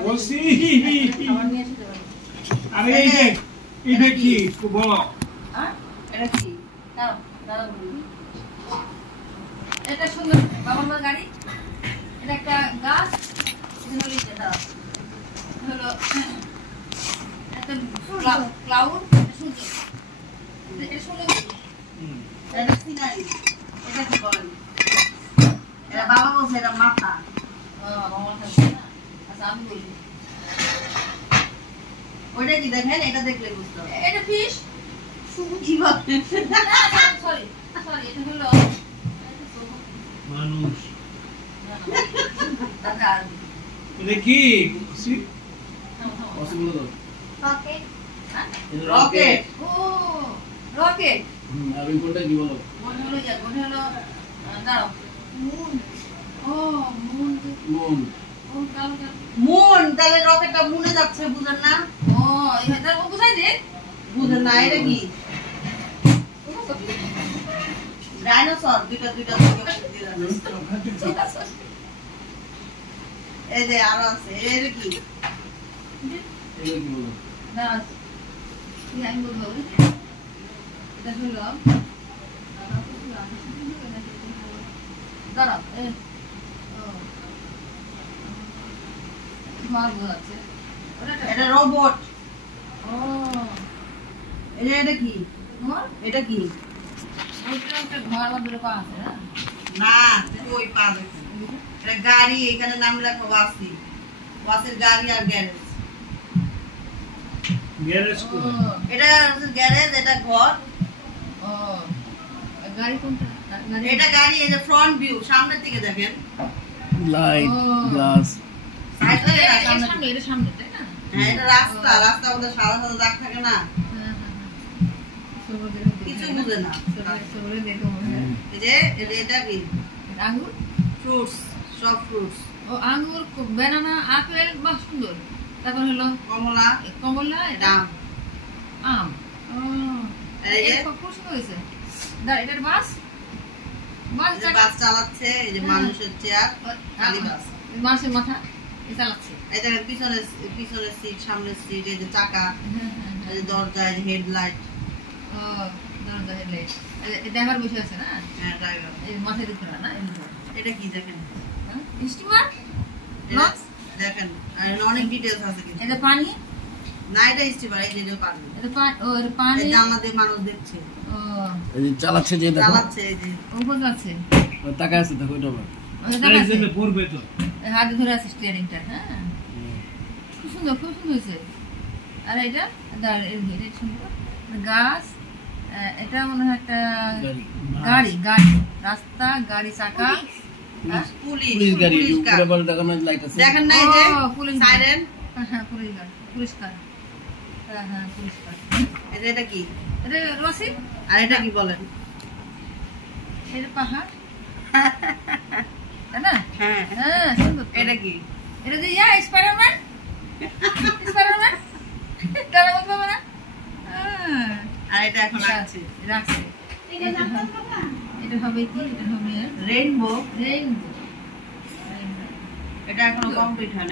বলছি আরে এটা কি বলো এটা কি দাও দাও এটা সুন্দর বাবার মার গাড়ি এটা একটা গাছ এটা হলো এটা দাও হলো একটা ক্লাউড সুন্দর এটা সুন্দর এটা সিনারি এটা কি বলেন এটা বাবা বলছে এটা মাথা বাবা মাথা আচ্ছা আমি বলি ওইটা কি দেখেন এটা দেখলে বুঝতে হবে এটা ফিশ কি বলে সরি সরি এটা হলো মানুষ এটা কি রকেট রকেট ও রকেট আর ওই কোনটা কি বলো মনে হলো দাঁড়াও মুন ও মুন মুন মুন তাহলে রকেটটা মুনে যাচ্ছে বুঝেন না ও এটা বুঝাই দে বুঝেন না এটা কি ডাইনোসর দুইটা এই যে আরো আছে এর কি এটা কি বলো না কি আমি বলবো এটা হলো দাঁড়াও এটা রোবট ও এটা কি এটা কি একটা ঘর মধ্যে পা আছে না ওই পা এটা গাড়ি এখানে নাম লেখা ওয়াসের গাড়ি আর গ্যারেজ এটা গ্যারেজ এটা ঘর ও গাড়ি কোনটা এটা গাড়ি এই যে ফ্রন্ট ভিউ সামনের দিকে দেখেন লাইট গ্লাস এটা সামনে তাই না হ্যাঁ এটা রাস্তা আমাদের সাদা সাদা দাগ থাকে না কিছু বুঝে না এই যে এটা কি আঙ্গুর ফ্রুটস সব ফ্রুটস ও আঙ্গুর বানানা আপেল বা সুন্দর তারপর হলো কমলা এটা আম ও এই যে খুব সুন্দর হয়েছে এটার বাস চালাচ্ছে এই যে মানুষের চেয়ার খালি বাস মানুষের মাথা চালাচ্ছে এটা পিছনের সিট সামনের সিট এই যে চাকা এই যে দরজা এই যে হেডলাইট ও দরজা হেডলাইট ড্রাইভার বসে আছে না হ্যাঁ ড্রাইভার এই মাথায় দিতে না এটা কি দেখেন স্টিমার লঞ্চ দেখেন আর অনেক ডিটেইলস আছে কিন্তু এটা পানি না এটা স্টিমার এই যে পানি এটা পানি এটা আমাদের মানুষ দেখছে ও এই যে চালাচ্ছে যে দেখো চালাচ্ছে এই যে উপর যাচ্ছে টাকা আছে দেখো এটা আরে জন্য পড়বে তো হাত ধরে আছে স্টিয়ারিংটা হ্যাঁ খুব সুন্দর হয়েছে আর এটা এটা সুন্দর গাছ এটা মনে হয় একটা গাড়ি রাস্তা গাড়ি চাকা পুলিশ গাড়ি উপরে বল দেখানো লাইট আছে দেখেন না এই যে পুলিশ সাইরেন হ্যাঁ পুলিশ গাড়ি পুলিশ কার হ্যাঁ পুলিশ কার এটা কি এটা রশি আর এটা কি বলেন এটা পাহাড় তাই না হ্যাঁ সুন্দর এটা কি এটা যে স্পাইডারম্যান তারা বলবো না আর এটা এখন রাখছে এটা হবে কি এটা হবে রেইনবো এটা এখনো কমপ্লিট হয় না